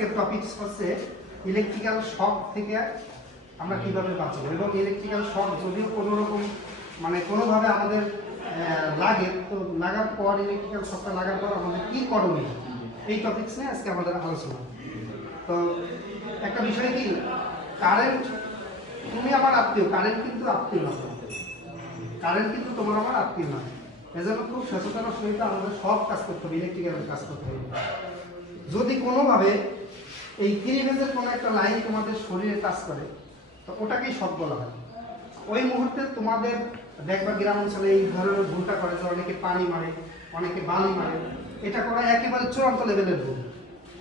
আজকের টপিক হচ্ছে ইলেকট্রিক্যাল শক থেকে আমরা কিভাবে বাঁচবো, এবং ইলেকট্রিক্যাল শক যদিও কোনো রকম মানে কোনোভাবে আমাদের লাগে, তো লাগার পর ইলেকট্রিক্যাল শকটা লাগার পর আমাদের কী করণীয়, এই টপিকস নিয়ে আজকে আমাদের আলোচনা। তো একটা বিষয় কি, কারেন্ট তুমি আমার আত্মীয়, কারেন্ট কিন্তু আত্মীয় নয়, কারেন্ট কিন্তু তোমার আমার আত্মীয় নয়। এজন্য খুব সচেতনার সহিত আমাদের সব কাজ করতে হবে, ইলেকট্রিক্যালের কাজ করতে হবে। যদি কোনোভাবে এই 3 ফেজের কোনো একটা লাইন তোমাদের শরীরে টাচ করে, তো ওটাকেই শক বলা হয়। ওই মুহূর্তে তোমাদের দেখবা গ্রাম অঞ্চলে এই ধরনের ভুলটা করে যে অনেকে পানি মারে, অনেকে বালি মারে, এটা করা একেবারে চূড়ান্ত লেভেলের ভুল।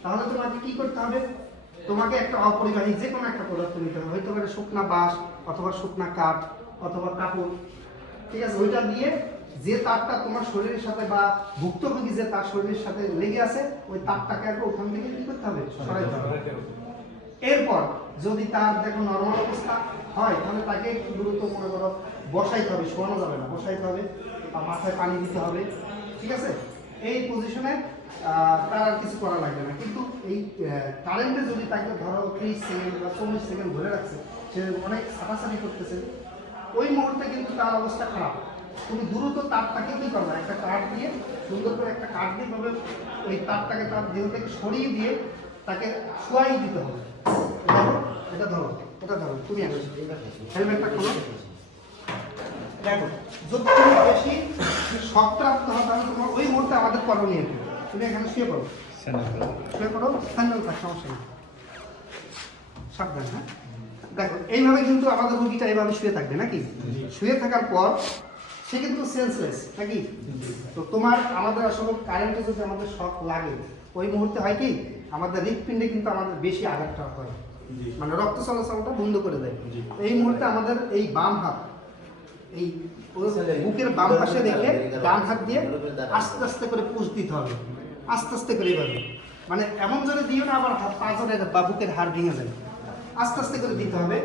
তাহলে তোমাকে কি করতে হবে, তোমাকে একটা অপরিবাহী যে কোনো একটা পদার্থ নিতে হবে, হয়তো পারে শুকনা বাঁশ অথবা শুকনা কাঠ অথবা কাপড়, ঠিক আছে, ওইটা দিয়ে যে তারটা তোমার শরীরের সাথে বা ভুক্তভোগী যে তার শরীরের সাথে লেগে আছে, ওই তারটাকে আগে ওখান থেকে কি করতে হবে, সরাইতে হবে। এরপর যদি তার দেখো নর্মাল অবস্থা হয়, তাহলে তাকে একটু দ্রুত মনে করো বসাইতে হবে, শোয়ানো যাবে না, বসাইতে হবে বা মাথায় পানি দিতে হবে, ঠিক আছে। এই পজিশনে তার আর কিছু করা লাগবে না। কিন্তু এই কারেন্টে যদি তাকে ধরো 30 সেকেন্ড বা 40 সেকেন্ড ধরে রাখছে, সে অনেক ছাটাছাটি করতেছে, ওই মুহূর্তে কিন্তু তার অবস্থা খারাপ। তুমি দ্রুত তারটাকে কি করবে, একটা কাঠ দিয়ে সুন্দর করে একটা কাঠ দিয়ে ভাবে ওই তারটাকে তার দেহ থেকে সরিয়ে দিয়ে তাকে শোয়াই দিতে হবে। এটা ধরো, এটা ধরো, তুমি হেলমেটটা খোলো। দেখো, যদি তুমি বেশি শক্তরাপ্ত হও, তাহলে তোমার ওই মুহূর্তে আমাদের করণীয় কি, তুমি এখানে শুয়ে পড়ো, শুয়ে পড়ো, স্যান্ডেল থাক, সমস্যা নেই, সাবধান। হ্যাঁ, দেখো এইভাবে কিন্তু আমাদের রোগীটা এইভাবে শুয়ে থাকবে নাকি, শুয়ে থাকার পর সে কিন্তু সেন্সলেস নাকি। তো তোমার আমাদের আসলে কারেন্টে যদি আমাদের শক লাগে, ওই মুহূর্তে হয় কি, আমাদের হৃৎপিণ্ডে কিন্তু আমাদের বেশি আঘাতটা হয়, মানে রক্ত চলাচলটা বন্ধ করে দেয়। এই মুহূর্তে আমাদের এই বাম হাত, এই বুকের বাম পাশে রেখে ডান হাত দিয়ে আস্তে আস্তে করে পুশ দিতে হবে, আস্তে আস্তে করে এইভাবে, মানে এমন জোরে দিও না আবার পা জোরে বা বুকের হাড় ভেঙে যায়, আস্তে আস্তে করে দিতে হবে।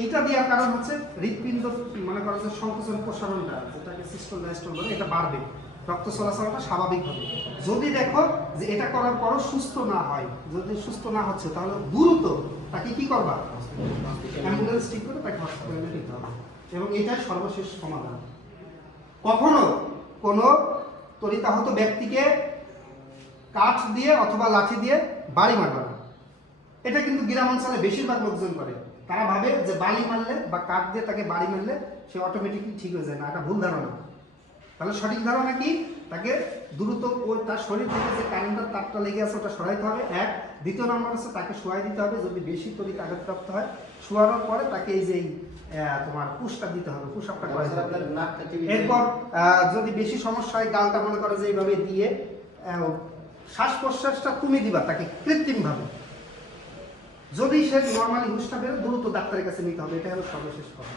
এইটা দেওয়ার কারণ হচ্ছে হৃৎপিণ্ড মনে করো যে সংকোচন প্রসারণটা, যেটাকে সিস্টোল ডায়াস্টোল বলে, এটা বাড়বে, রক্ত চলাচলটা স্বাভাবিক হবে। যদি দেখো যে এটা করার পরও সুস্থ না হয়, যদি সুস্থ না হচ্ছে, তাহলে দ্রুত তাকে কি করবা, অ্যাম্বুলেন্স ঠিক করে তাকে হসপিটালে নিতে হবে, এবং এটাই সর্বশেষ সমাধান। কখনো কোনো তড়িতাহত ব্যক্তিকে কাঠ দিয়ে অথবা লাঠি দিয়ে বাড়ি মারবে না। এটা কিন্তু গ্রাম অঞ্চলে বেশিরভাগ লোকজন করে, তারা ভাবে যে বালি মারলে বা কাঠ দিয়ে তাকে বাড়ি মারলে সে অটোমেটিকলি ঠিক হয়ে যায় না, এটা ভুল ধারণা। তাহলে সঠিক ধারণা কি, তাকে দ্রুত ওই তার শরীর থেকে যে কারেন্টের তারটা লেগে আছে ওটা সরাইতে হবে, এক। দ্বিতীয় নম্বর হচ্ছে তাকে শোয়াই দিতে হবে, যদি বেশি তড়িৎ আঘাতপ্রাপ্ত হয়, শোয়ানোর পরে তাকে এই যে তোমার পুশটা দিতে হবে, পুশ আপটা করা দিতে হবে। এরপর যদি বেশি সমস্যা হয়, গালটা মনে করো যে এইভাবে দিয়ে শ্বাস প্রশ্বাসটা তুমি দিবা তাকে কৃত্রিমভাবে। যদি সে নর্মালি হুঁশটা বেরো, দ্রুত ডাক্তারের কাছে নিতে হবে, এটা হলো সর্বশেষ কথা।